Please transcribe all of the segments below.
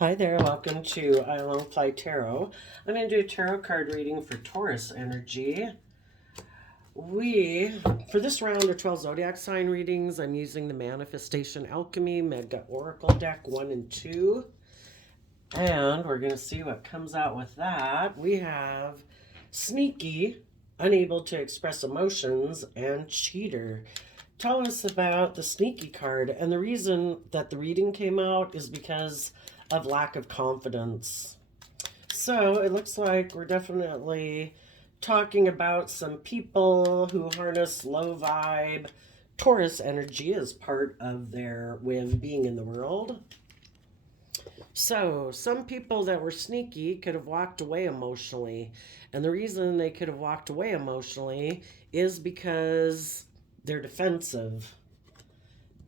Hi there, welcome to I Long Fly Tarot. I'm going to do a tarot card reading for Taurus energy. For this round of 12 zodiac sign readings, I'm using the Manifestation Alchemy Mega Oracle deck 1 and 2. And we're going to see what comes out with that. We have Sneaky, Unable to Express Emotions, and Cheater. Tell us about the Sneaky card. And the reason that the reading came out is because of lack of confidence. So it looks like we're definitely talking about some people who harness low vibe Taurus energy as part of their way of being in the world. So some people that were sneaky could have walked away emotionally. And the reason they could have walked away emotionally is because they're defensive.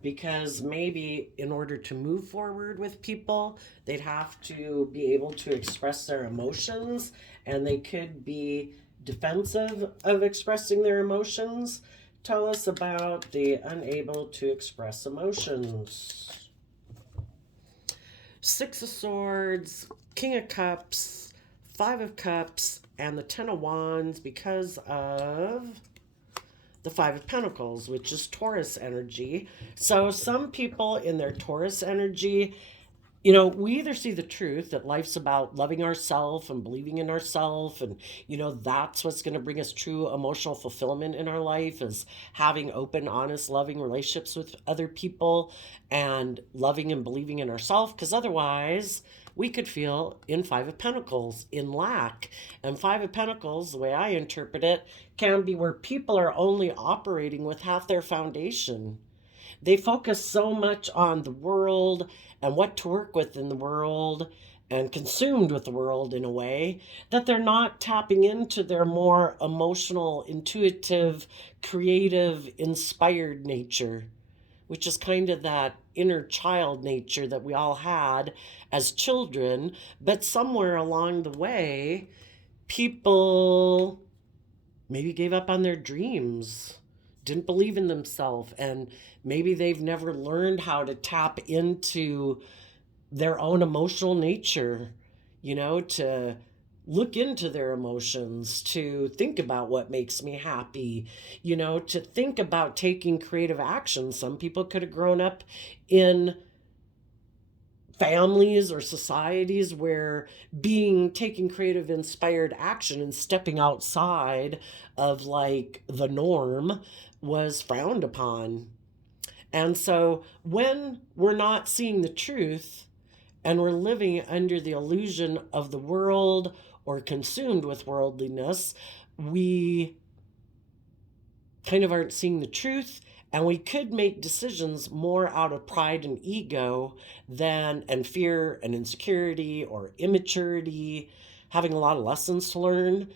Because maybe in order to move forward with people, they'd have to be able to express their emotions, and they could be defensive of expressing their emotions. Tell us about the unable to express emotions. Six of Swords, King of Cups, Five of Cups, and the Ten of Wands because of the Five of Pentacles, which is Taurus energy. So some people in their Taurus energy, we either see the truth that life's about loving ourselves and believing in ourselves, and that's what's going to bring us true emotional fulfillment in our life, is having open, honest, loving relationships with other people and loving and believing in ourselves, because otherwise we could feel in Five of Pentacles in lack. And Five of Pentacles, the way I interpret it, can be where people are only operating with half their foundation. They focus so much on the world and what to work with in the world and consumed with the world in a way that they're not tapping into their more emotional, intuitive, creative, inspired nature, which is kind of that inner child nature that we all had as children. But somewhere along the way, people maybe gave up on their dreams, didn't believe in themselves, and maybe they've never learned how to tap into their own emotional nature, to look into their emotions, to think about what makes me happy, to think about taking creative action. Some people could have grown up in families or societies where taking creative inspired action and stepping outside of like the norm was frowned upon. And so when we're not seeing the truth and we're living under the illusion of the world or consumed with worldliness, we kind of aren't seeing the truth, and we could make decisions more out of pride and ego and fear and insecurity or immaturity, having a lot of lessons to learn.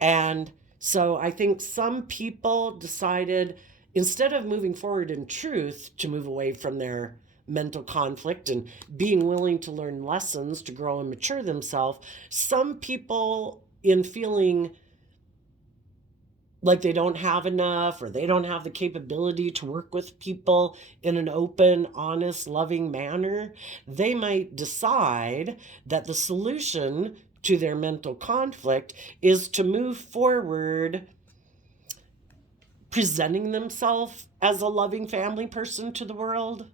And so I think some people decided, instead of moving forward in truth, to move away from their mental conflict and being willing to learn lessons to grow and mature themselves. Some people, in feeling like they don't have enough or they don't have the capability to work with people in an open, honest, loving manner, they might decide that the solution to their mental conflict is to move forward presenting themselves as a loving family person to the world.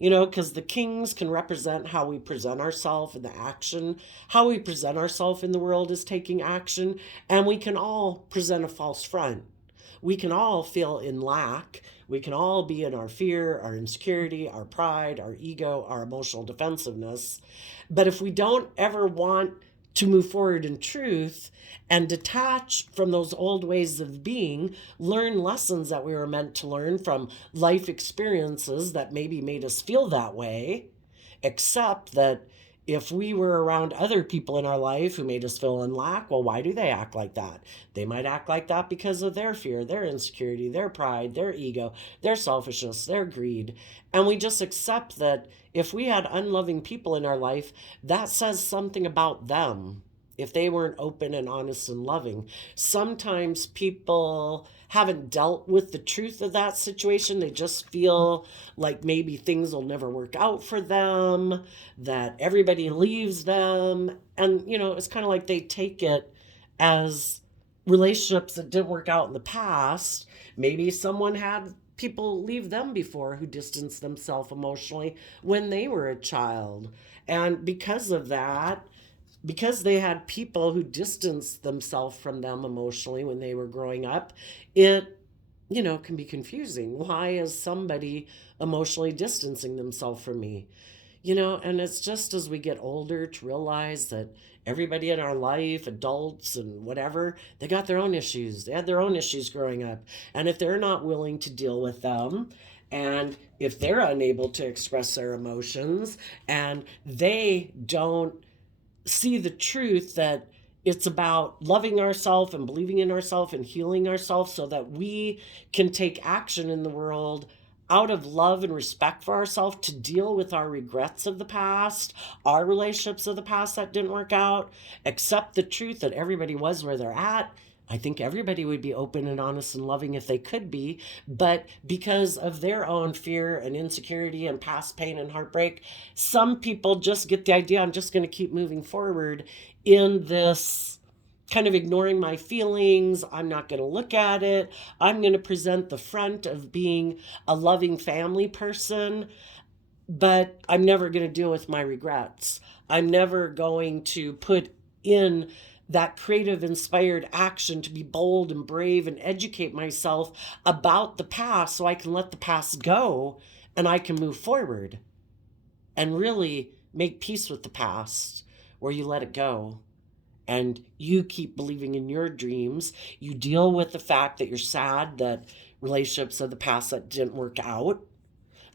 Because the kings can represent how we present ourselves in the action. How we present ourselves in the world is taking action. And we can all present a false front. We can all feel in lack. We can all be in our fear, our insecurity, our pride, our ego, our emotional defensiveness. But if we don't ever want to move forward in truth and detach from those old ways of being, learn lessons that we were meant to learn from life experiences that maybe made us feel that way, except that if we were around other people in our life who made us feel in lack, well, why do they act like that? They might act like that because of their fear, their insecurity, their pride, their ego, their selfishness, their greed. And we just accept that if we had unloving people in our life, that says something about them. if they weren't open and honest and loving. Sometimes people haven't dealt with the truth of that situation. They just feel like maybe things will never work out for them, that everybody leaves them. And, it's kind of like they take it as relationships that didn't work out in the past. Maybe someone had people leave them before who distanced themselves emotionally when they were a child. And because of that, because they had people who distanced themselves from them emotionally when they were growing up, it can be confusing. Why is somebody emotionally distancing themselves from me? And it's just as we get older to realize that everybody in our life, adults and whatever, they got their own issues. They had their own issues growing up. And if they're not willing to deal with them, and if they're unable to express their emotions, and they don't see the truth that it's about loving ourselves and believing in ourselves and healing ourselves so that we can take action in the world out of love and respect for ourselves to deal with our regrets of the past, our relationships of the past that didn't work out, accept the truth that everybody was where they're at. I think everybody would be open and honest and loving if they could be, but because of their own fear and insecurity and past pain and heartbreak, some people just get the idea, I'm just going to keep moving forward in this kind of ignoring my feelings. I'm not going to look at it. I'm going to present the front of being a loving family person, but I'm never going to deal with my regrets. I'm never going to put in that creative, inspired action to be bold and brave and educate myself about the past so I can let the past go and I can move forward and really make peace with the past, where you let it go and you keep believing in your dreams. You deal with the fact that you're sad that relationships of the past that didn't work out,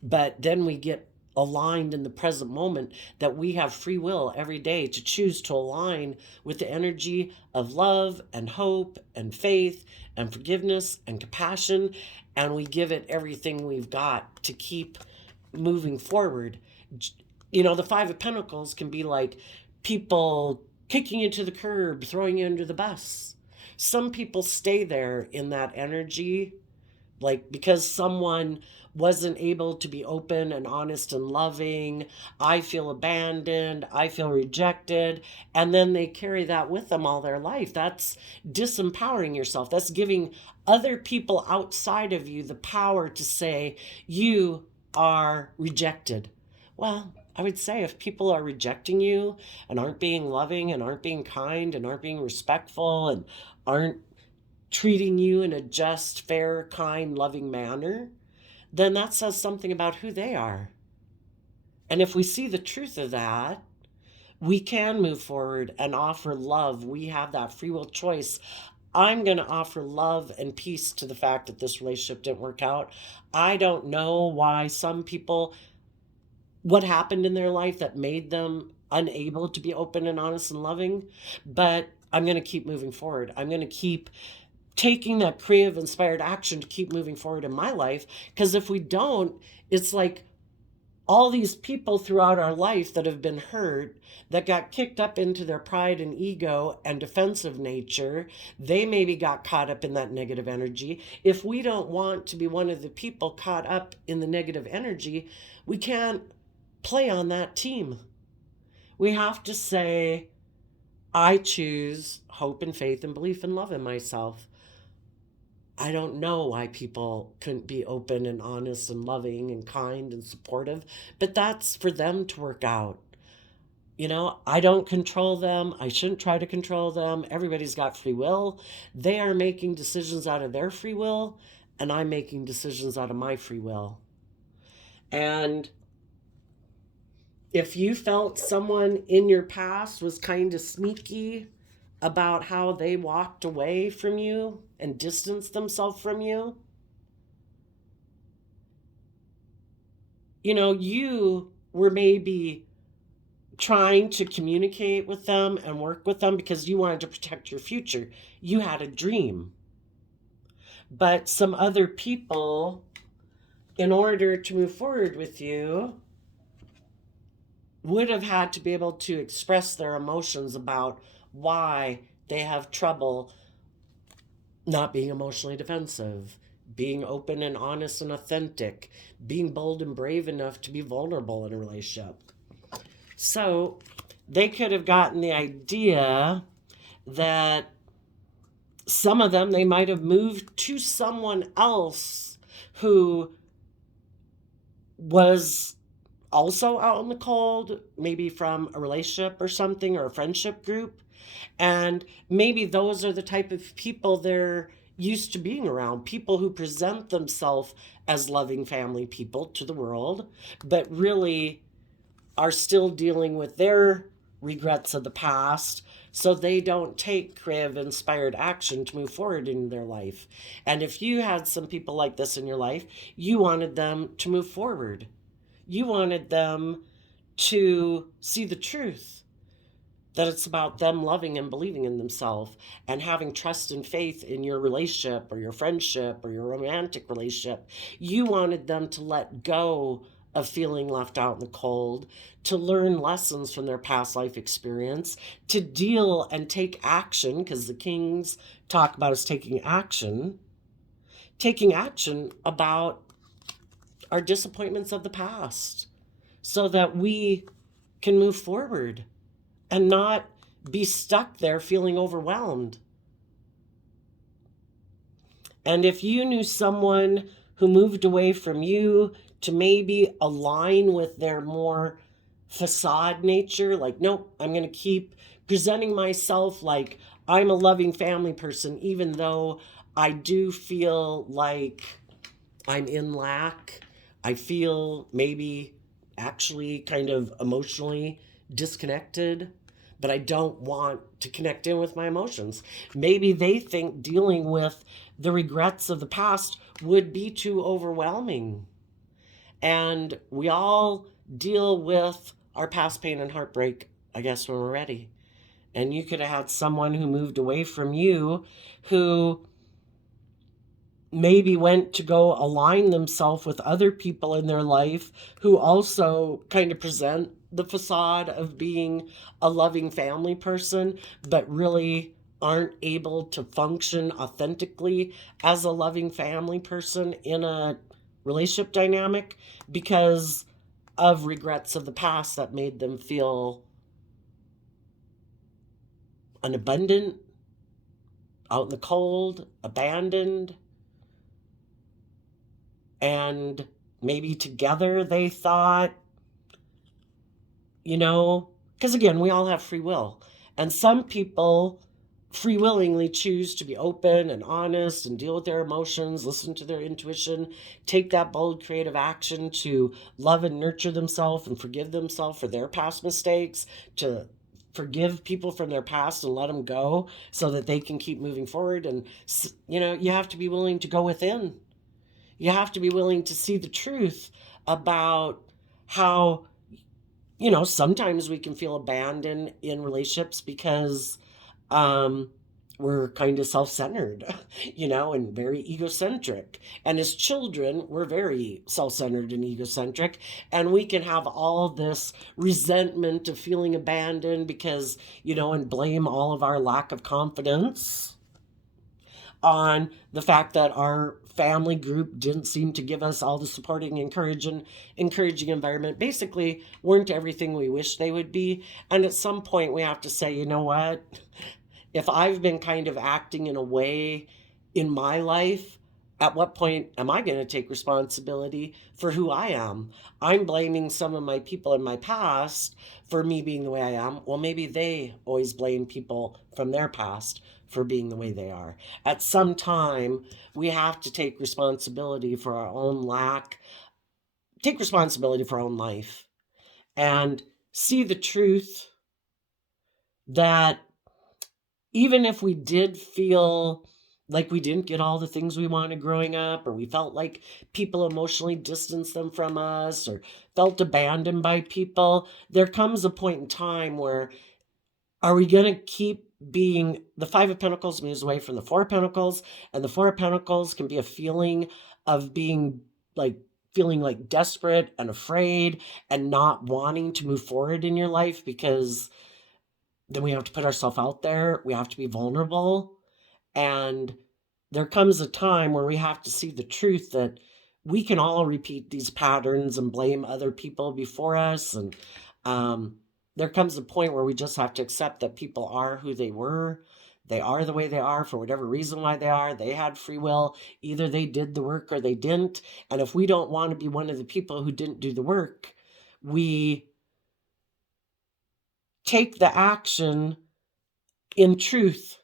but then we get aligned in the present moment, that we have free will every day to choose to align with the energy of love and hope and faith and forgiveness and compassion, and we give it everything we've got to keep moving forward. The Five of Pentacles can be like people kicking you to the curb, throwing you under the bus. Some people stay there in that energy, like because someone wasn't able to be open and honest and loving. I feel abandoned. I feel rejected. And then they carry that with them all their life. That's disempowering yourself. That's giving other people outside of you the power to say, you are rejected. Well, I would say if people are rejecting you and aren't being loving and aren't being kind and aren't being respectful and aren't treating you in a just, fair, kind, loving manner, then that says something about who they are. And if we see the truth of that, we can move forward and offer love. We have that free will choice. I'm going to offer love and peace to the fact that this relationship didn't work out. I don't know why some people, what happened in their life that made them unable to be open and honest and loving, but I'm going to keep moving forward. I'm going to keep taking that creative, inspired action to keep moving forward in my life. Because if we don't, it's like all these people throughout our life that have been hurt, that got kicked up into their pride and ego and defensive nature, they maybe got caught up in that negative energy. If we don't want to be one of the people caught up in the negative energy, we can't play on that team. We have to say, I choose hope and faith and belief and love in myself. I don't know why people couldn't be open and honest and loving and kind and supportive, but that's for them to work out. I don't control them. I shouldn't try to control them. Everybody's got free will. They are making decisions out of their free will, and I'm making decisions out of my free will. And if you felt someone in your past was kind of sneaky about how they walked away from you and distanced themselves from you, you were maybe trying to communicate with them and work with them because you wanted to protect your future. You had a dream. But some other people, in order to move forward with you, would have had to be able to express their emotions about why they have trouble not being emotionally defensive, being open and honest and authentic, being bold and brave enough to be vulnerable in a relationship. So they could have gotten the idea that some of them, they might have moved to someone else who was also out in the cold, maybe from a relationship or something, or a friendship group. And maybe those are the type of people they're used to being around, people who present themselves as loving family people to the world, but really are still dealing with their regrets of the past, so they don't take creative, inspired action to move forward in their life. And if you had some people like this in your life, you wanted them to move forward. You wanted them to see the truth, that it's about them loving and believing in themselves and having trust and faith in your relationship or your friendship or your romantic relationship. You wanted them to let go of feeling left out in the cold, to learn lessons from their past life experience, to deal and take action, because the kings talk about us taking action about our disappointments of the past, so that we can move forward and not be stuck there feeling overwhelmed. And if you knew someone who moved away from you to maybe align with their more facade nature, like, nope, I'm going to keep presenting myself like I'm a loving family person, even though I do feel like I'm in lack. I feel maybe actually kind of emotionally disconnected, but I don't want to connect in with my emotions. Maybe they think dealing with the regrets of the past would be too overwhelming. And we all deal with our past pain and heartbreak, I guess, when we're ready. And you could have had someone who moved away from you who maybe went to go align themselves with other people in their life who also kind of present the facade of being a loving family person, but really aren't able to function authentically as a loving family person in a relationship dynamic because of regrets of the past that made them feel unabundant, out in the cold, abandoned. And maybe together they thought, because again, we all have free will. And some people free willingly choose to be open and honest and deal with their emotions, listen to their intuition, take that bold creative action to love and nurture themselves and forgive themselves for their past mistakes, to forgive people from their past and let them go so that they can keep moving forward. And, you have to be willing to go within. You have to be willing to see the truth about how, sometimes we can feel abandoned in relationships because we're kind of self-centered, and very egocentric. And as children, we're very self-centered and egocentric. And we can have all this resentment of feeling abandoned because, and blame all of our lack of confidence on the fact that our family group didn't seem to give us all the supporting, encouraging environment, basically weren't everything we wish they would be. And at some point we have to say, you know what? If I've been kind of acting in a way in my life, at what point am I going to take responsibility for who I am? I'm blaming some of my people in my past for me being the way I am. Well, maybe they always blame people from their past for being the way they are. At some time, we have to take responsibility for our own take responsibility for our own life, and see the truth that even if we did feel like we didn't get all the things we wanted growing up, or we felt like people emotionally distanced them from us, or felt abandoned by people, there comes a point in time where, are we going to keep being, the Five of Pentacles moves away from the Four of Pentacles, and the Four of Pentacles can be a feeling of being feeling like desperate and afraid and not wanting to move forward in your life because then we have to put ourselves out there. We have to be vulnerable. And there comes a time where we have to see the truth that we can all repeat these patterns and blame other people before us. And there comes a point where we just have to accept that people are who they were. They are the way they are for whatever reason why they are. They had free will. Either they did the work or they didn't. And if we don't want to be one of the people who didn't do the work, we take the action in truth,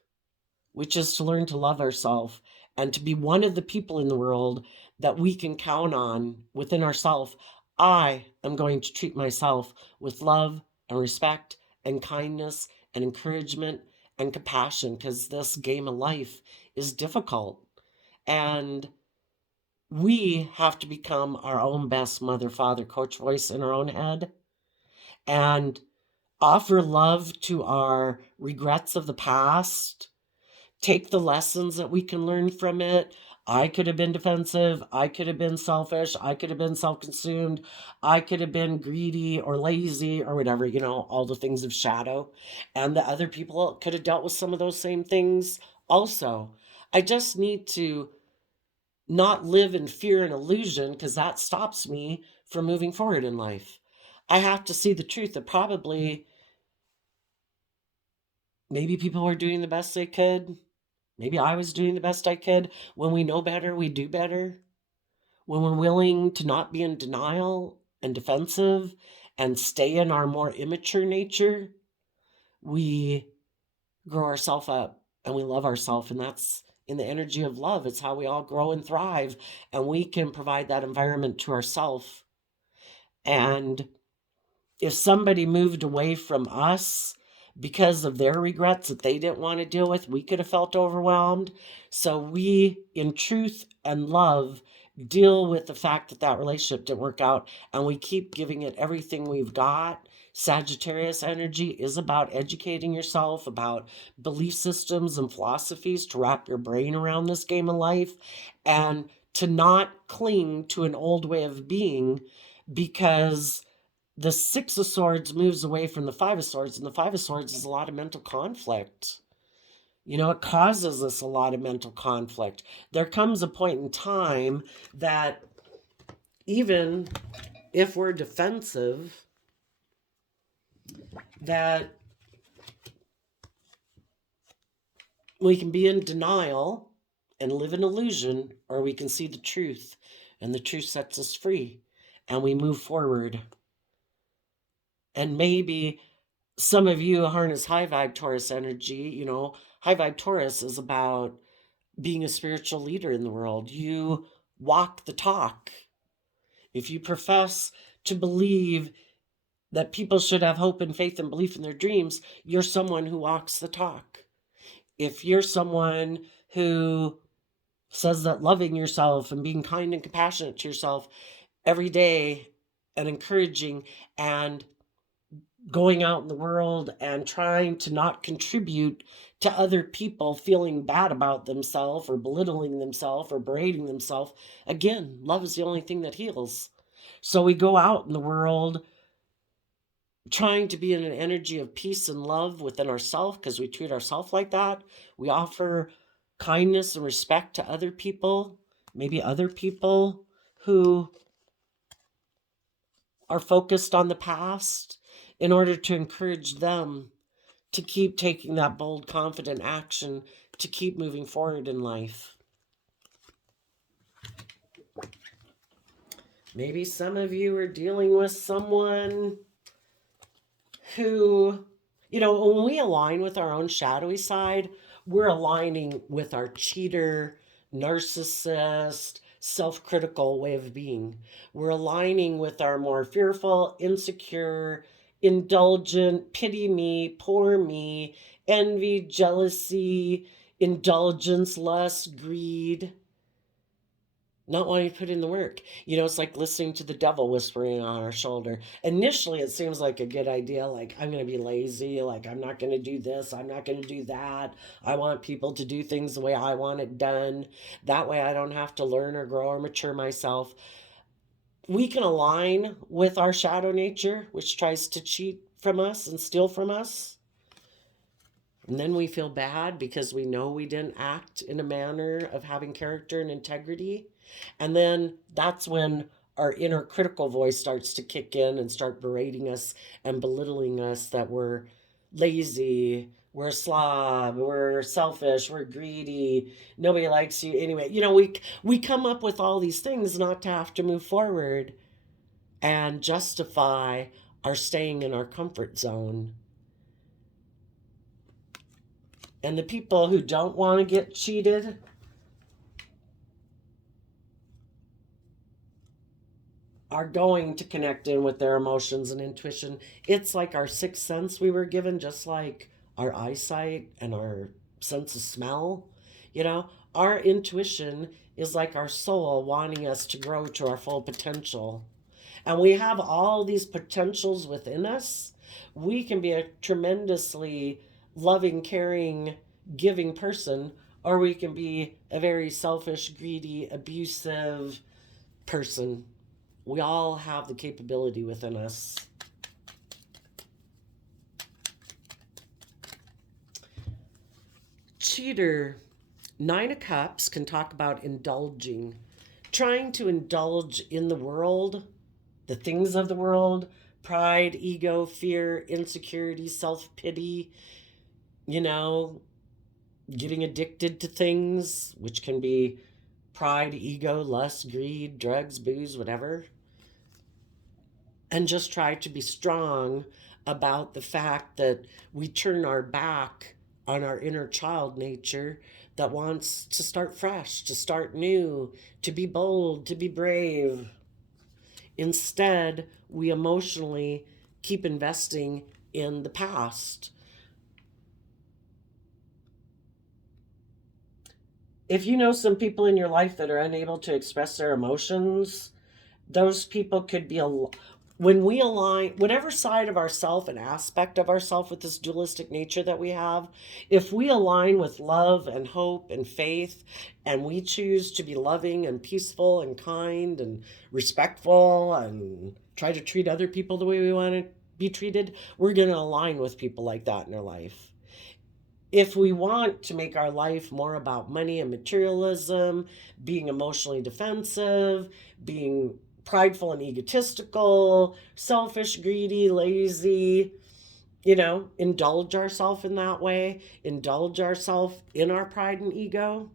which is to learn to love ourselves and to be one of the people in the world that we can count on within ourselves. I am going to treat myself with love and respect and kindness and encouragement and compassion, because this game of life is difficult. And we have to become our own best mother, father, coach voice in our own head and offer love to our regrets of the past. Take the lessons that we can learn from it. I could have been defensive. I could have been selfish. I could have been self-consumed. I could have been greedy or lazy or whatever, all the things of shadow. And the other people could have dealt with some of those same things also. I just need to not live in fear and illusion, because that stops me from moving forward in life. I have to see the truth that probably maybe people were doing the best they could. Maybe I was doing the best I could. When we know better, we do better. When we're willing to not be in denial and defensive and stay in our more immature nature, we grow ourselves up and we love ourselves. And that's in the energy of love. It's how we all grow and thrive. And we can provide that environment to ourselves. And if somebody moved away from us because of their regrets that they didn't want to deal with, we could have felt overwhelmed. So we, in truth and love, deal with the fact that that relationship didn't work out, and we keep giving it everything we've got. Sagittarius energy is about educating yourself about belief systems and philosophies to wrap your brain around this game of life, and to not cling to an old way of being, because the Six of Swords moves away from the Five of Swords, and the Five of Swords is a lot of mental conflict. It causes us a lot of mental conflict. There comes a point in time that even if we're defensive, that we can be in denial and live in illusion, or we can see the truth, and the truth sets us free, and we move forward. And maybe some of you harness high vibe Taurus energy. High vibe Taurus is about being a spiritual leader in the world. You walk the talk. If you profess to believe that people should have hope and faith and belief in their dreams, you're someone who walks the talk. If you're someone who says that loving yourself and being kind and compassionate to yourself every day and encouraging and going out in the world and trying to not contribute to other people feeling bad about themselves or belittling themselves or berating themselves, again, love is the only thing that heals. So we go out in the world trying to be in an energy of peace and love within ourselves, because we treat ourselves like that. We offer kindness and respect to other people, maybe other people who are focused on the past, in order to encourage them to keep taking that bold, confident action to keep moving forward in life. Maybe some of you are dealing with someone who, when we align with our own shadowy side, we're aligning with our cheater, narcissist, self-critical way of being. We're aligning with our more fearful, insecure, indulgent, pity me, poor me, envy, jealousy, indulgence, lust, greed, not wanting to put in the work. It's like listening to the devil whispering on our shoulder. Initially, it seems like a good idea. Like, I'm going to be lazy. Like, I'm not going to do this. I'm not going to do that. I want people to do things the way I want it done. That way I don't have to learn or grow or mature myself. We can align with our shadow nature, which tries to cheat from us and steal from us. And then we feel bad because we know we didn't act in a manner of having character and integrity. And then that's when our inner critical voice starts to kick in and start berating us and belittling us that we're lazy, we're a slob, we're selfish, we're greedy, nobody likes you anyway. We come up with all these things not to have to move forward and justify our staying in our comfort zone. And the people who don't want to get cheated are going to connect in with their emotions and intuition. It's like our sixth sense we were given, just like our eyesight and our sense of smell. Our intuition is like our soul wanting us to grow to our full potential. And we have all these potentials within us. We can be a tremendously loving, caring, giving person, or we can be a very selfish, greedy, abusive person. We all have the capability within us. Cheater. Nine of Cups can talk about indulging, trying to indulge in the world, the things of the world, pride, ego, fear, insecurity, self-pity, getting addicted to things, which can be pride, ego, lust, greed, drugs, booze, whatever. And just try to be strong about the fact that we turn our back on our inner child nature that wants to start fresh, to start new, to be bold, to be brave. Instead, we emotionally keep investing in the past. If you know some people in your life that are unable to express their emotions, those people could be when we align whatever side of ourself and aspect of ourself with this dualistic nature that we have, if we align with love and hope and faith, and we choose to be loving and peaceful and kind and respectful and try to treat other people the way we want to be treated, we're going to align with people like that in our life. If we want to make our life more about money and materialism, being emotionally defensive, being prideful and egotistical, selfish, greedy, lazy, indulge ourselves in that way, indulge ourselves in our pride and ego,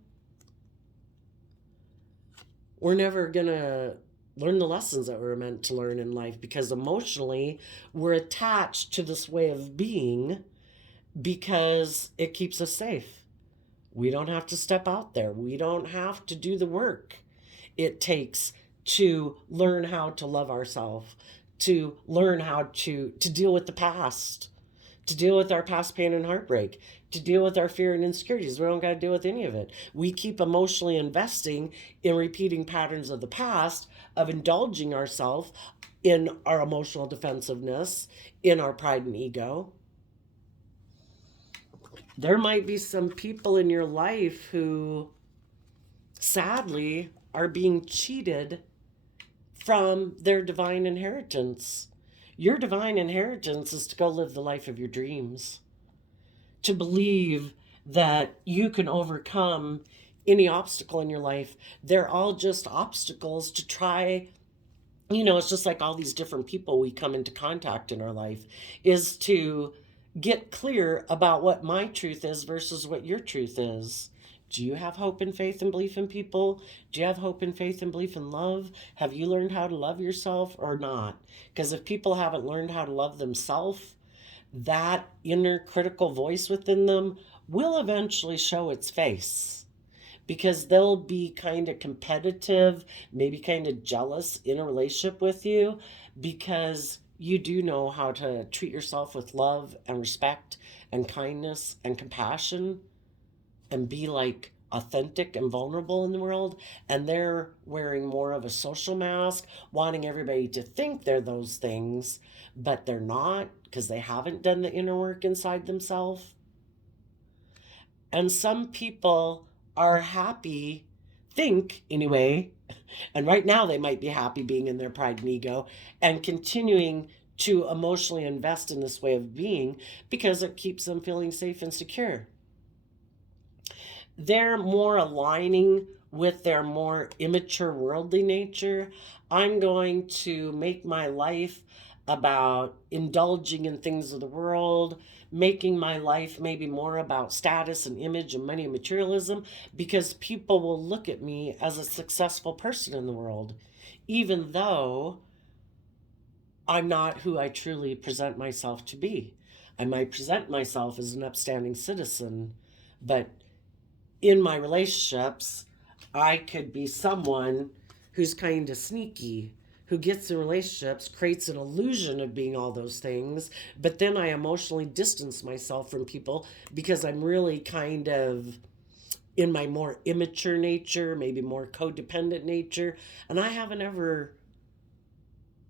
we're never going to learn the lessons that we're meant to learn in life, because emotionally we're attached to this way of being because it keeps us safe. We don't have to step out there. We don't have to do the work it takes to learn how to love ourselves, to learn how to deal with the past, to deal with our past pain and heartbreak, to deal with our fear and insecurities. We don't got to deal with any of it. We keep emotionally investing in repeating patterns of the past, of indulging ourselves in our emotional defensiveness, in our pride and ego. There might be some people in your life who sadly are being cheated from their divine inheritance. Your divine inheritance is to go live the life of your dreams, to believe that you can overcome any obstacle in your life. They're all just obstacles to try. It's just like all these different people we come into contact in our life, is to get clear about what my truth is versus what your truth is. Do you have hope and faith and belief in people? Do you have hope and faith and belief in love? Have you learned how to love yourself or not? Because if people haven't learned how to love themselves, that inner critical voice within them will eventually show its face, because they'll be kind of competitive, maybe kind of jealous in a relationship with you, because you do know how to treat yourself with love and respect and kindness and compassion and be like authentic and vulnerable in the world. And they're wearing more of a social mask, wanting everybody to think they're those things, but they're not, because they haven't done the inner work inside themselves. And some people are happy, think anyway, and right now they might be happy being in their pride and ego and continuing to emotionally invest in this way of being because it keeps them feeling safe and secure. They're more aligning with their more immature worldly nature. I'm going to make my life about indulging in things of the world, making my life maybe more about status and image and money and materialism, because people will look at me as a successful person in the world, even though I'm not who I truly present myself to be. I might present myself as an upstanding citizen, but in my relationships, I could be someone who's kind of sneaky, who gets in relationships, creates an illusion of being all those things, but then I emotionally distance myself from people because I'm really kind of in my more immature nature, maybe more codependent nature, and I haven't ever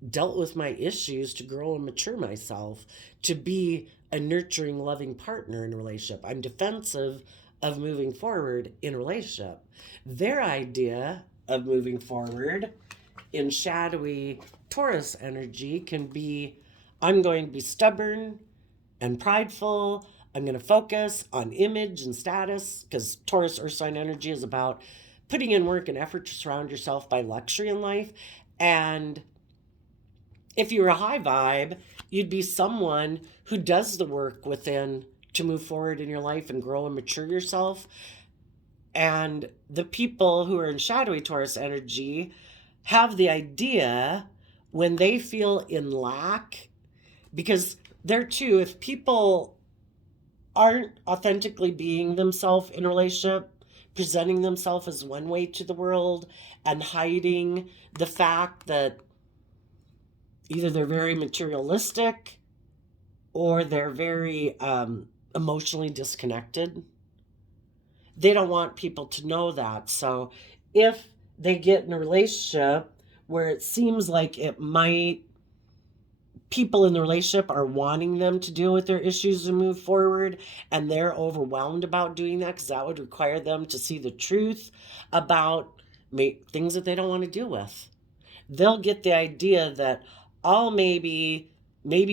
dealt with my issues to grow and mature myself to be a nurturing, loving partner in a relationship. I'm defensive of moving forward in a relationship. Their idea of moving forward in shadowy Taurus energy can be, I'm going to be stubborn and prideful. I'm going to focus on image and status, because Taurus earth sign energy is about putting in work and effort to surround yourself by luxury in life. And if you're a high vibe, you'd be someone who does the work within to move forward in your life and grow and mature yourself. And the people who are in shadowy Taurus energy have the idea when they feel in lack, because there too, if people aren't authentically being themselves in a relationship, presenting themselves as one way to the world and hiding the fact that either they're very materialistic or they're very emotionally disconnected. They don't want people to know that. So if they get in a relationship where it seems like it might, people in the relationship are wanting them to deal with their issues and move forward, and they're overwhelmed about doing that because that would require them to see the truth about things that they don't want to deal with. They'll get the idea that I'll maybe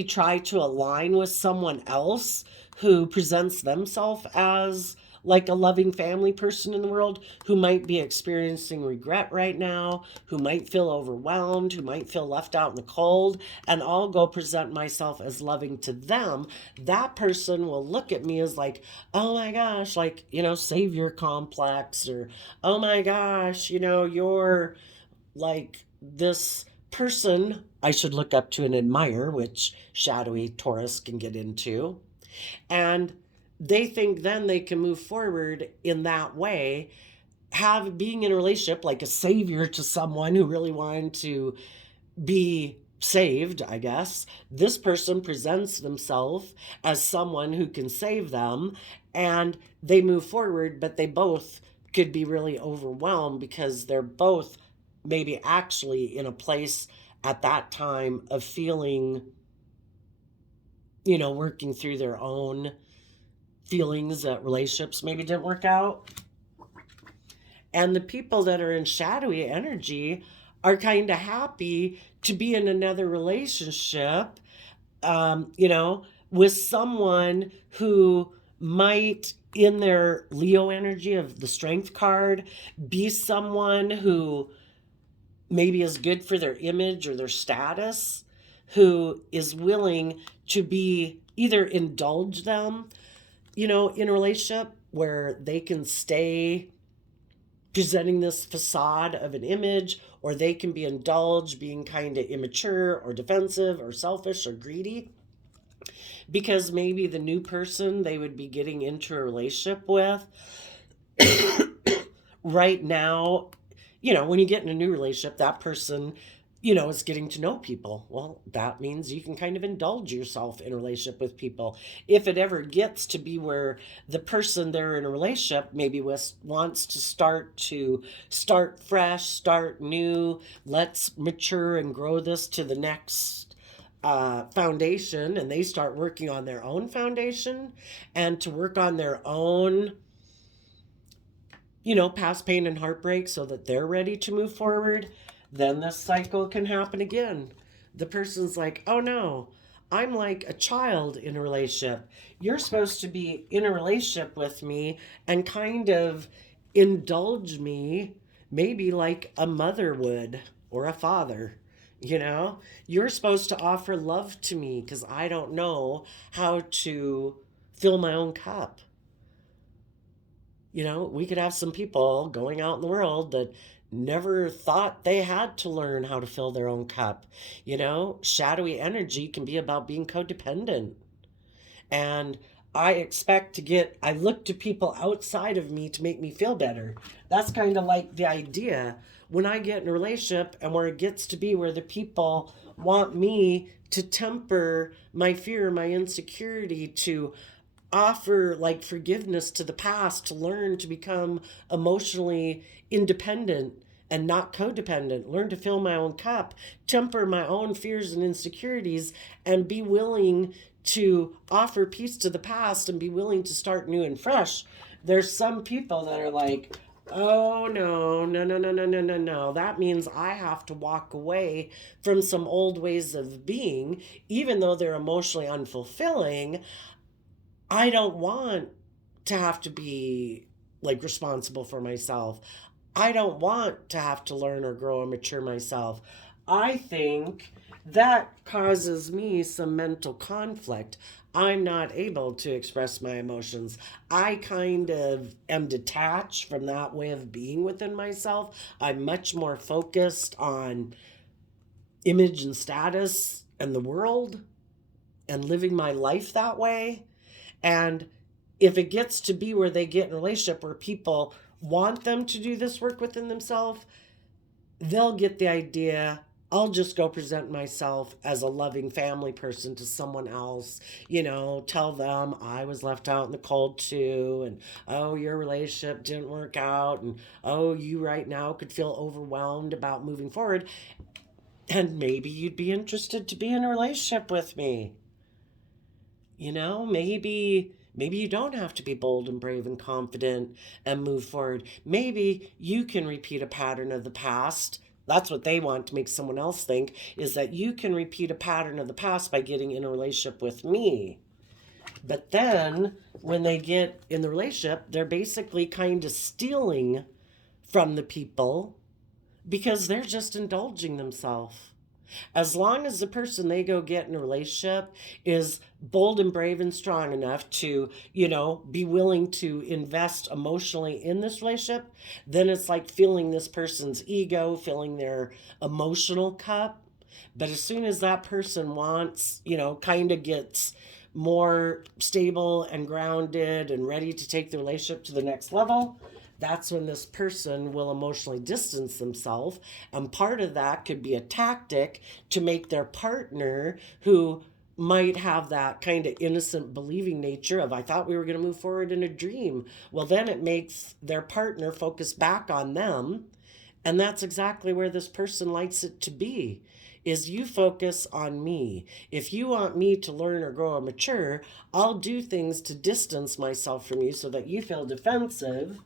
try to align with someone else who presents themselves as like a loving family person in the world, who might be experiencing regret right now, who might feel overwhelmed, who might feel left out in the cold, and I'll go present myself as loving to them. That person will look at me as like, oh my gosh, like, savior complex, or oh my gosh, you're like this person I should look up to and admire, which shadowy Taurus can get into. And they think then they can move forward in that way, being in a relationship like a savior to someone who really wanted to be saved, I guess. This person presents themselves as someone who can save them, and they move forward, but they both could be really overwhelmed because they're both maybe actually in a place at that time of feeling, working through their own feelings that relationships maybe didn't work out. And the people that are in shadowy energy are kind of happy to be in another relationship, with someone who might, in their Leo energy of the strength card, be someone who maybe is good for their image or their status, who is willing to be either indulge them, in a relationship where they can stay presenting this facade of an image, or they can be indulged being kind of immature or defensive or selfish or greedy, because maybe the new person they would be getting into a relationship with right now, when you get in a new relationship, that person, is getting to know people. Well, that means you can kind of indulge yourself in a relationship with people. If it ever gets to be where the person they're in a relationship maybe wants to start fresh, start new, let's mature and grow this to the next foundation, and they start working on their own foundation and to work on their own past pain and heartbreak so that they're ready to move forward, then this cycle can happen again. the person's like, oh no, I'm like a child in a relationship. You're supposed to be in a relationship with me and kind of indulge me, maybe like a mother would or a father. You know, you're supposed to offer love to me because I don't know how to fill my own cup. You know, we could have some people going out in the world that never thought they had to learn how to fill their own cup. You know, shadowy energy can be about being codependent. And I look to people outside of me to make me feel better. That's kind of like the idea. When I get in a relationship and where it gets to be where the people want me to temper my fear, my insecurity, to offer like forgiveness to the past, to learn to become emotionally independent and not codependent, learn to fill my own cup, temper my own fears and insecurities, and be willing to offer peace to the past and be willing to start new and fresh. There's some people that are like, oh no, no, no, no, no, no, no, no. That means I have to walk away from some old ways of being, even though they're emotionally unfulfilling. I don't want to have to be like responsible for myself. I don't want to have to learn or grow and mature myself. I think that causes me some mental conflict. I'm not able to express my emotions. I kind of am detached from that way of being within myself. I'm much more focused on image and status and the world and living my life that way. And if it gets to be where they get in a relationship where people want them to do this work within themselves, they'll get the idea. I'll just go present myself as a loving family person to someone else, you know, tell them I was left out in the cold too, and oh, your relationship didn't work out, and oh, you right now could feel overwhelmed about moving forward, and maybe you'd be interested to be in a relationship with me. You know, maybe you don't have to be bold and brave and confident and move forward. Maybe you can repeat a pattern of the past. That's what they want to make someone else think, is that you can repeat a pattern of the past by getting in a relationship with me. But then when they get in the relationship, they're basically kind of stealing from the people because they're just indulging themselves. As long as the person they go get in a relationship is bold and brave and strong enough to, you know, be willing to invest emotionally in this relationship, then it's like filling this person's ego, filling their emotional cup. But as soon as that person wants, you know, kind of gets more stable and grounded and ready to take the relationship to the next level, that's when this person will emotionally distance themselves. And part of that could be a tactic to make their partner, who might have that kind of innocent believing nature of, I thought we were going to move forward in a dream. Well, then it makes their partner focus back on them. And that's exactly where this person likes it to be, is you focus on me. If you want me to learn or grow or mature, I'll do things to distance myself from you so that you feel defensive.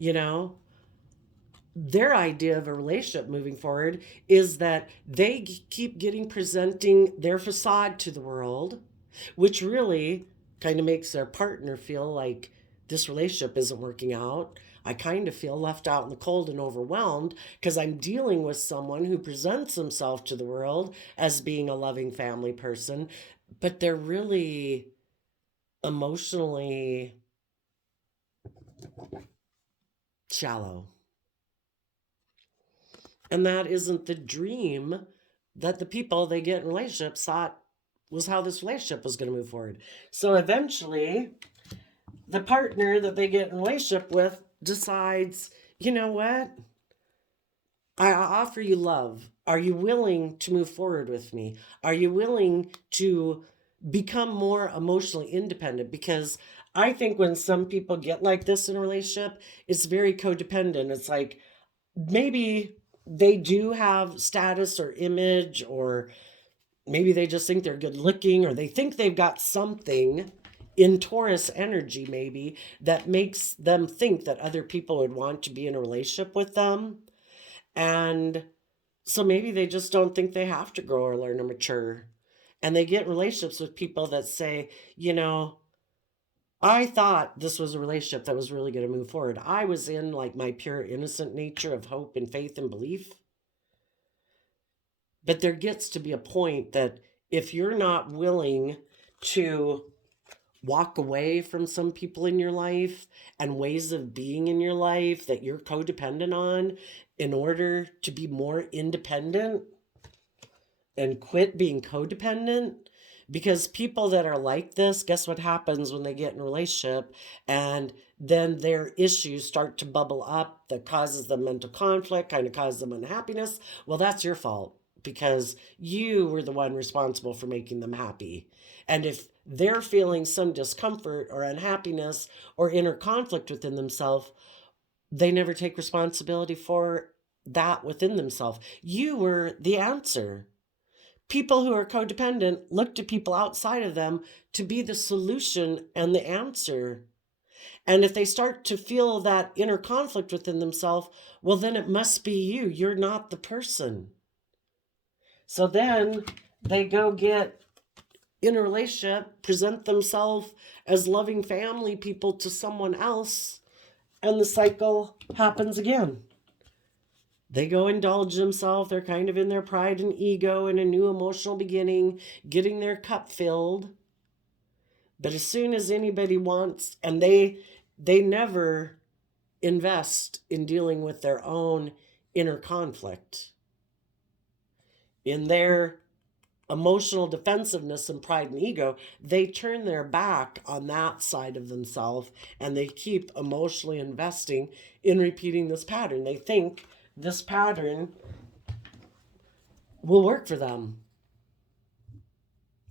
You know, their idea of a relationship moving forward is that they keep getting presenting their facade to the world, which really kind of makes their partner feel like this relationship isn't working out. I kind of feel left out in the cold and overwhelmed because I'm dealing with someone who presents himself to the world as being a loving family person, but they're really emotionally shallow. And that isn't the dream that the people they get in relationships thought was how this relationship was going to move forward. So eventually, the partner that they get in a relationship with decides, you know what? I offer you love. Are you willing to move forward with me? Are you willing to become more emotionally independent? Because I think when some people get like this in a relationship, it's very codependent. It's like, maybe they do have status or image, or maybe they just think they're good looking, or they think they've got something in Taurus energy, maybe, that makes them think that other people would want to be in a relationship with them. And So maybe they just don't think they have to grow or learn or mature. And they get in relationships with people that say, I thought this was a relationship that was really going to move forward. I was in like my pure innocent nature of hope and faith and belief. But there gets to be a point that if you're not willing to walk away from some people in your life and ways of being in your life that you're codependent on in order to be more independent and quit being codependent, because people that are like this, guess what happens when they get in a relationship and then their issues start to bubble up that causes them mental conflict, kind of causes them unhappiness? Well, that's your fault because you were the one responsible for making them happy. And if they're feeling some discomfort or unhappiness or inner conflict within themselves, they never take responsibility for that within themselves. You were the answer. People who are codependent look to people outside of them to be the solution and the answer. And if they start to feel that inner conflict within themselves, well, then it must be you. You're not the person. So then they go get in a relationship, present themselves as loving family people to someone else, and the cycle happens again. They go indulge themselves. They're kind of in their pride and ego in a new emotional beginning, getting their cup filled. But as soon as anybody wants, and they never invest in dealing with their own inner conflict. In their emotional defensiveness and pride and ego, they turn their back on that side of themselves and they keep emotionally investing in repeating this pattern. They think this pattern will work for them.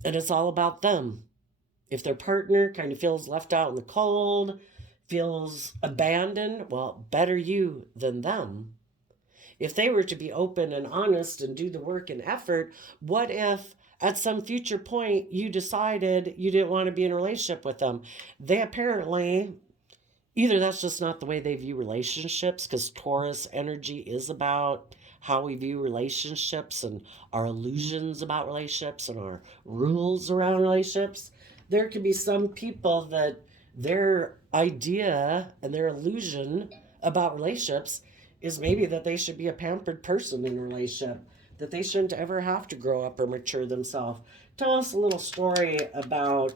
And it's all about them. If their partner kind of feels left out in the cold, feels abandoned, well, better you than them. If they were to be open and honest and do the work and effort, what if at some future point you decided you didn't want to be in a relationship with them? They apparently, either that's just not the way they view relationships, because Taurus energy is about how we view relationships and our illusions about relationships and our rules around relationships. There could be some people that their idea and their illusion about relationships is maybe that they should be a pampered person in a relationship, that they shouldn't ever have to grow up or mature themselves. Tell us a little story about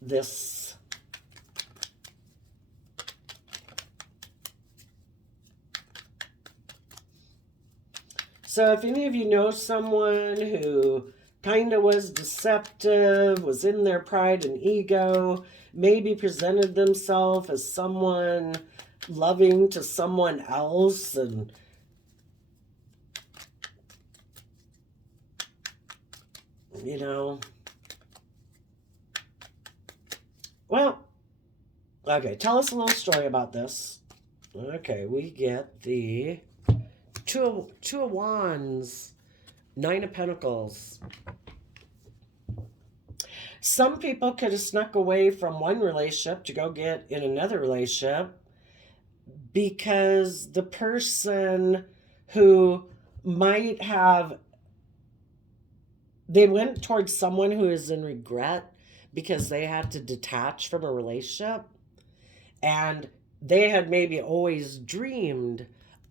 this. So if any of you know someone who kind of was deceptive, was in their pride and ego, maybe presented themselves as someone loving to someone else, and well, okay, tell us a little story about this. Okay, we get the two of Wands, Nine of Pentacles. Some people could have snuck away from one relationship to go get in another relationship because the person who might have, they went towards someone who is in regret because they had to detach from a relationship, and they had maybe always dreamed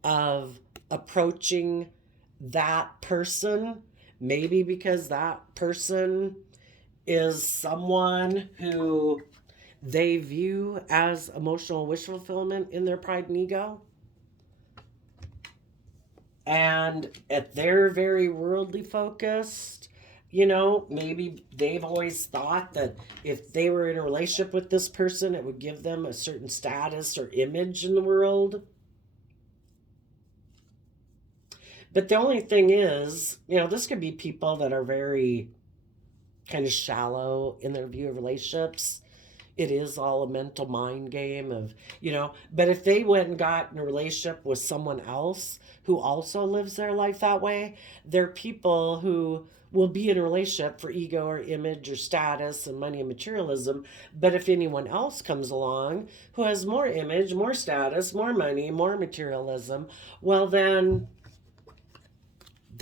of approaching that person, maybe because that person is someone who they view as emotional wish fulfillment in their pride and ego. And if they're very worldly focused, maybe they've always thought that if they were in a relationship with this person, it would give them a certain status or image in the world. But the only thing is, this could be people that are very kind of shallow in their view of relationships. It is all a mental mind game of, but if they went and got in a relationship with someone else who also lives their life that way, they're people who will be in a relationship for ego or image or status and money and materialism. But if anyone else comes along who has more image, more status, more money, more materialism, well then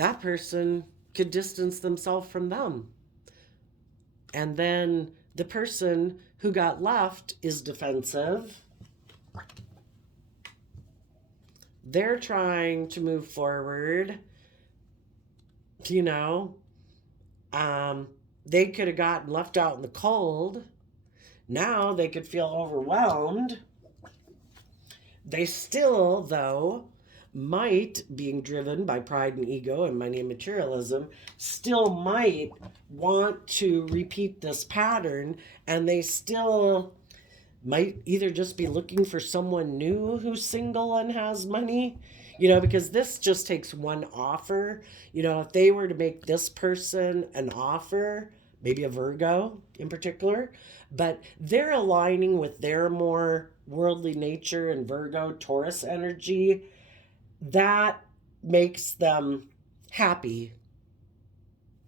that person could distance themselves from them. And then the person who got left is defensive. They're trying to move forward. You know, they could have gotten left out in the cold. Now they could feel overwhelmed. They still, though, might, being driven by pride and ego and money and materialism, still might want to repeat this pattern, and they still might either just be looking for someone new who's single and has money, because this just takes one offer. If they were to make this person an offer, maybe a Virgo in particular, but they're aligning with their more worldly nature and Virgo, Taurus energy, that makes them happy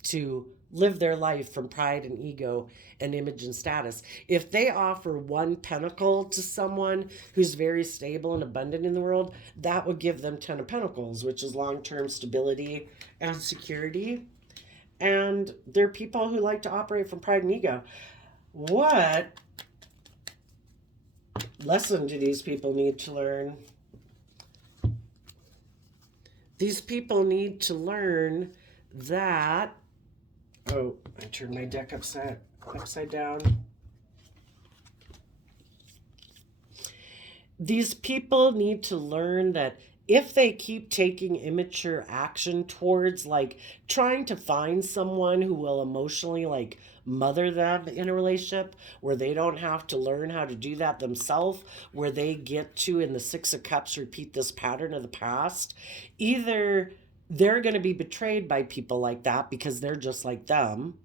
to live their life from pride and ego and image and status. If they offer one pentacle to someone who's very stable and abundant in the world, that would give them 10 of Pentacles, which is long-term stability and security. And they're people who like to operate from pride and ego. What lesson do these people need to learn? These people need to learn that... Oh, I turned my deck upside down. These people need to learn that if they keep taking immature action towards trying to find someone who will emotionally mother them in a relationship, where they don't have to learn how to do that themselves, where they get to, in the Six of Cups, repeat this pattern of the past, either they're going to be betrayed by people like that because they're just like them.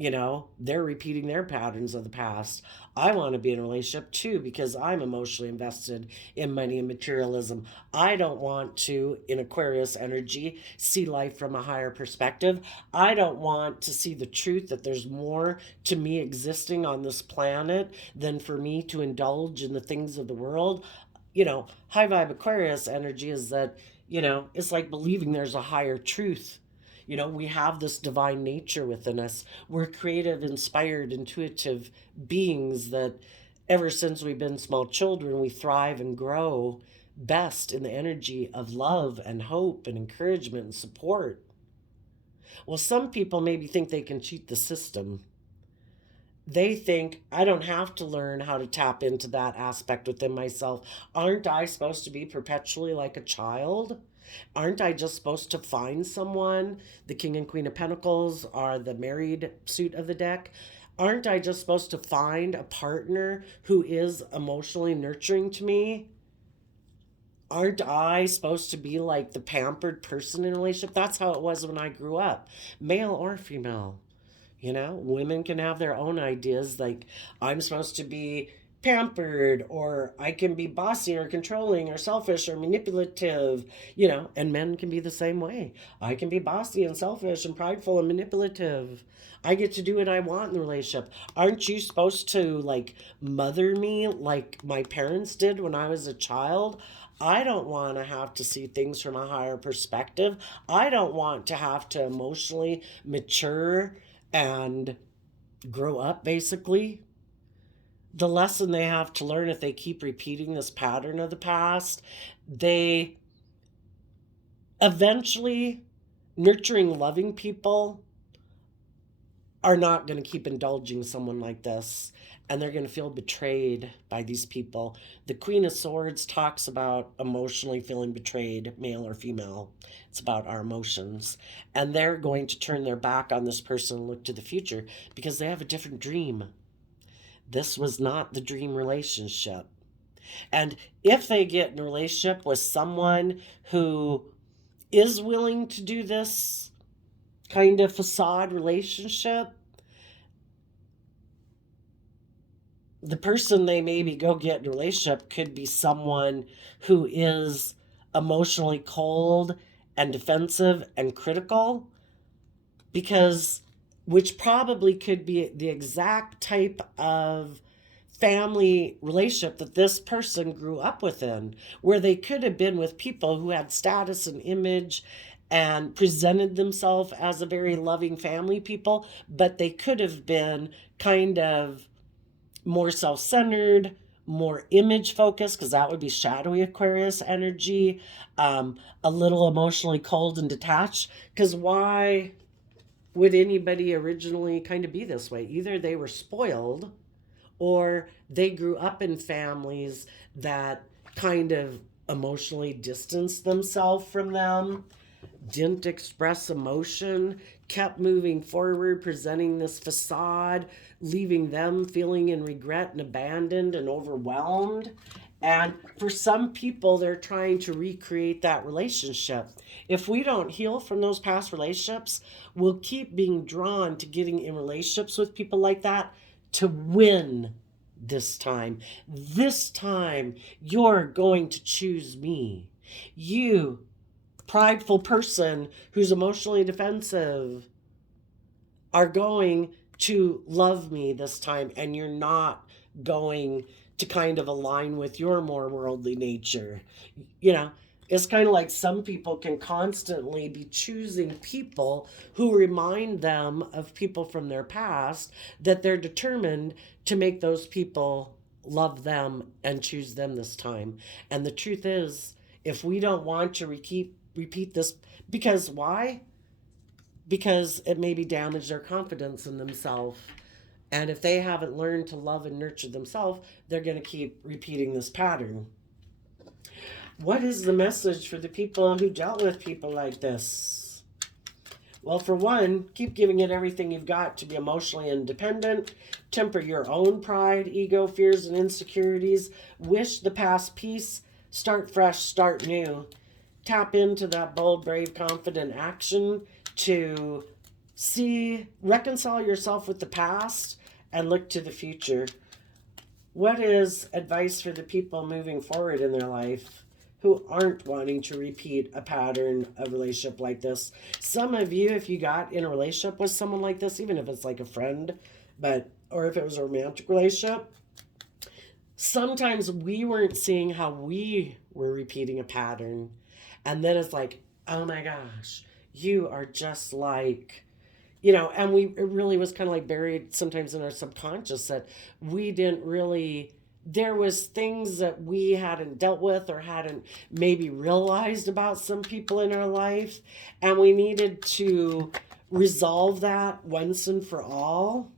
They're repeating their patterns of the past. I want to be in a relationship too because I'm emotionally invested in money and materialism. I don't want to, in Aquarius energy, see life from a higher perspective. I don't want to see the truth that there's more to me existing on this planet than for me to indulge in the things of the world. High vibe Aquarius energy is that, it's like believing there's a higher truth. We have this divine nature within us. We're creative, inspired, intuitive beings that ever since we've been small children, we thrive and grow best in the energy of love and hope and encouragement and support. Well, some people maybe think they can cheat the system. They think, I don't have to learn how to tap into that aspect within myself. Aren't I supposed to be perpetually like a child? Aren't I just supposed to find someone? The King and Queen of Pentacles are the married suit of the deck. Aren't I just supposed to find a partner who is emotionally nurturing to me? Aren't I supposed to be like the pampered person in a relationship? That's how it was when I grew up, male or female. Women can have their own ideas, like I'm supposed to be pampered, or I can be bossy or controlling or selfish or manipulative, and men can be the same way. I can be bossy and selfish and prideful and manipulative. I get to do what I want in the relationship. Aren't you supposed to mother me like my parents did when I was a child? I don't want to have to see things from a higher perspective. I don't want to have to emotionally mature and grow up, basically. The lesson they have to learn, if they keep repeating this pattern of the past, they eventually, nurturing, loving people, are not going to keep indulging someone like this, and they're going to feel betrayed by these people. The Queen of Swords talks about emotionally feeling betrayed, male or female. It's about our emotions. And they're going to turn their back on this person and look to the future because they have a different dream. This was not the dream relationship. And if they get in a relationship with someone who is willing to do this kind of facade relationship, the person they maybe go get in a relationship could be someone who is emotionally cold and defensive and critical, which probably could be the exact type of family relationship that this person grew up within, where they could have been with people who had status and image and presented themselves as a very loving family people, but they could have been kind of more self-centered, more image focused, because that would be shadowy Aquarius energy, a little emotionally cold and detached. Because why would anybody originally kind of be this way? Either they were spoiled or they grew up in families that kind of emotionally distanced themselves from them, didn't express emotion, kept moving forward, presenting this facade, leaving them feeling in regret and abandoned and overwhelmed. And for some people, they're trying to recreate that relationship. If we don't heal from those past relationships, we'll keep being drawn to getting in relationships with people like that to win this time. This time, you're going to choose me. You, prideful person who's emotionally defensive, are going to love me this time, and you're not going to kind of align with your more worldly nature. You know, it's kind of like some people can constantly be choosing people who remind them of people from their past, that they're determined to make those people love them and choose them this time. And the truth is, if we don't want to repeat this, because why? Because it maybe damaged their confidence in themselves. And if they haven't learned to love and nurture themselves, they're going to keep repeating this pattern. What is the message for the people who dealt with people like this? Well, for one, keep giving it everything you've got to be emotionally independent. Temper your own pride, ego, fears, and insecurities. Wish the past peace. Start fresh, start new. Tap into that bold, brave, confident action to reconcile yourself with the past and look to the future. What is advice for the people moving forward in their life who aren't wanting to repeat a pattern of relationship like this? Some of you, if you got in a relationship with someone like this, even if it's like a friend, or if it was a romantic relationship, sometimes we weren't seeing how we were repeating a pattern. And then it's like, oh my gosh, you are just like, and it really was kind of like buried sometimes in our subconscious that we didn't really, there was things that we hadn't dealt with or hadn't maybe realized about some people in our life. And we needed to resolve that once and for all.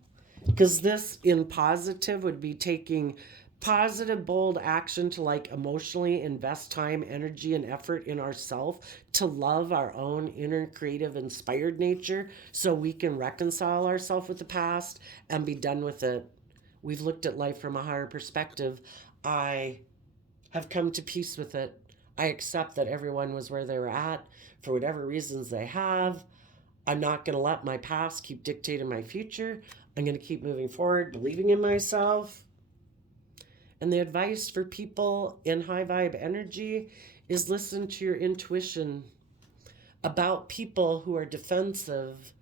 Because this in positive would be taking positive, bold action to like emotionally invest time, energy, and effort in ourselves to love our own inner creative, inspired nature so we can reconcile ourselves with the past and be done with it. We've looked at life from a higher perspective. I have come to peace with it. I accept that everyone was where they were at for whatever reasons they have. I'm not going to let my past keep dictating my future. I'm going to keep moving forward, believing in myself. And the advice for people in high vibe energy is listen to your intuition about people who are defensive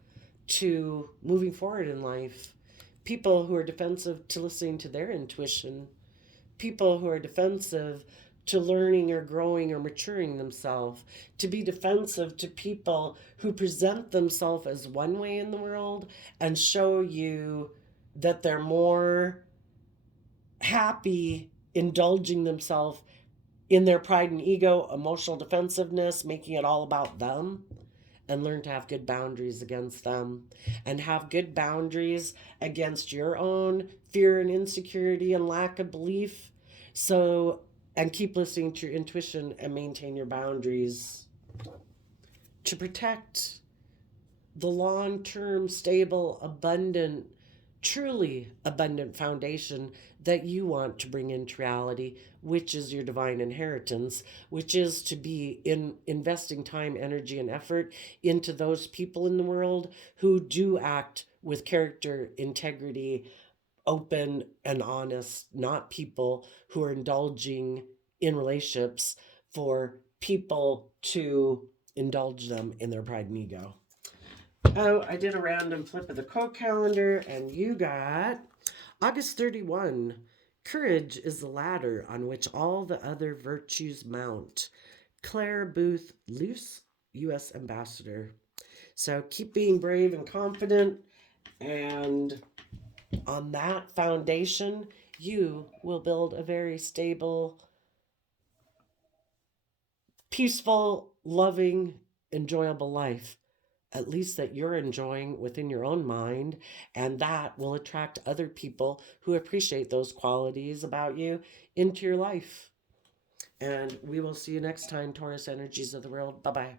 to moving forward in life, people who are defensive to listening to their intuition, people who are defensive to learning or growing or maturing themselves, to be defensive to people who present themselves as one way in the world and show you that they're more happy indulging themselves in their pride and ego, emotional defensiveness, making it all about them, and learn to have good boundaries against them and have good boundaries against your own fear and insecurity and lack of belief. And keep listening to your intuition and maintain your boundaries to protect the long-term, stable, abundant, truly abundant foundation that you want to bring into reality, which is your divine inheritance, which is to be investing time, energy, and effort into those people in the world who do act with character, integrity, open and honest, not people who are indulging in relationships for people to indulge them in their pride and ego. Oh, I did a random flip of the quote calendar, and you got August 31. Courage is the ladder on which all the other virtues mount. Claire Booth Luce, U.S. ambassador. So keep being brave and confident, and on that foundation, you will build a very stable, peaceful, loving, enjoyable life. At least that you're enjoying within your own mind, and that will attract other people who appreciate those qualities about you into your life. And we will see you next time, Taurus energies of the world. Bye bye.